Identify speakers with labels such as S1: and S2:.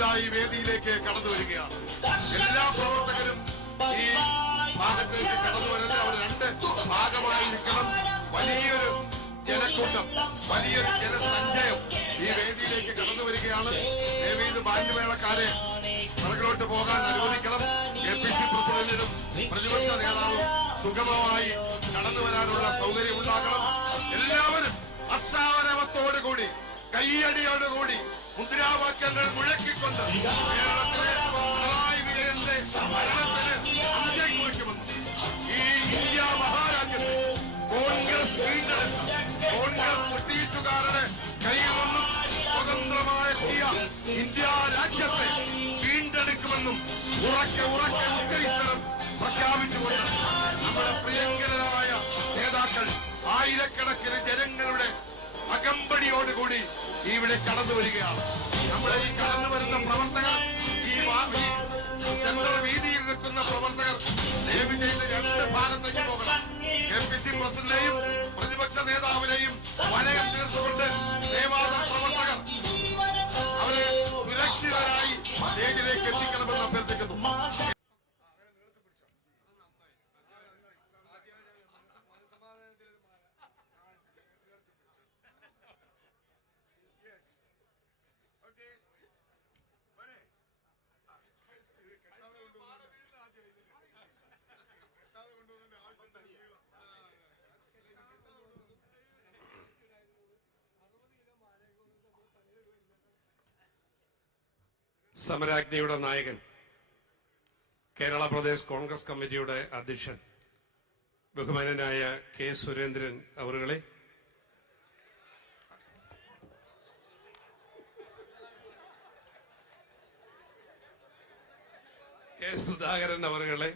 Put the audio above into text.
S1: ഈ വേദിയിലേക്ക് കടന്നു വരികയാണ്. എല്ലാ പ്രവർത്തകരും ഈ ഭാഗത്തേക്ക് കടന്നു വരുന്നത് അവർ രണ്ട് ഭാഗമായി നിൽക്കണം. വലിയൊരു ജനക്കൂട്ടം വലിയൊരു ജനസഞ്ചയം ഈ വേദിയിലേക്ക് കടന്നു വരികയാണ്. ദേവീത് ബാല്യമേളക്കാരെ പുറകിലോട്ട് പോകാൻ അനുവദിക്കണം. കെ പി സി പ്രസിഡന്റിനും പ്രതിപക്ഷ നേതാവും സുഗമമായി കടന്നു വരാനുള്ള സൗകര്യം ഉണ്ടാക്കണം എല്ലാവരും ഹർഷാവരവത്തോടുകൂടി കയ്യടിയോടുകൂടി മുദ്രാവാക്യങ്ങൾ ഇന്ത്യ മഹാരാജ്യത്തെ കോൺഗ്രസ് വീണ്ടെടുത്ത കോൺഗ്രസ് ബ്രിട്ടീഷുകാരുടെ കയ്യിൽ നിന്നും സ്വതന്ത്രമായെത്തിയ ഇന്ത്യ രാജ്യത്തെ വീണ്ടെടുക്കുമെന്നും ഉറക്കെ ഉറക്കെ ഉച്ചയിത്തരം പ്രഖ്യാപിച്ചുകൊണ്ട് നമ്മുടെ പ്രിയങ്കരരായ നേതാക്കൾ ആയിരക്കണക്കിന് ജനങ്ങളുടെ അകമ്പടിയോടുകൂടി ഇവിടെ കടന്നു വരികയാണ്. നമ്മുടെ ഈ കടന്നു വരുന്ന പ്രവർത്തകർ ഈ സെൻട്രൽ വീതിയിൽ നിൽക്കുന്ന പ്രവർത്തകർ ദയവ് ചെയ്ത് രണ്ട് ഭാഗത്തേക്ക് പോകണം. കെ പി സി പ്രസിഡന്റിനെയും പ്രതിപക്ഷ നേതാവിനെയും വലയം തീർത്തുകൊണ്ട് സേവാദ പ്രവർത്തകർ അവരെ സുരക്ഷിതരായി സ്റ്റേജിലേക്ക് എത്തിക്കണമെന്ന് അഭ്യർത്ഥിക്കുന്നു.
S2: സമരാജ്ഞിയുടെ നായകൻ കേരള പ്രദേശ് കോൺഗ്രസ് കമ്മിറ്റിയുടെ അധ്യക്ഷൻ ബഹുമാനനായ കെ സുരേന്ദ്രൻ അവറുകളെ. കെ സുധാകരൻ അവറുകളെ.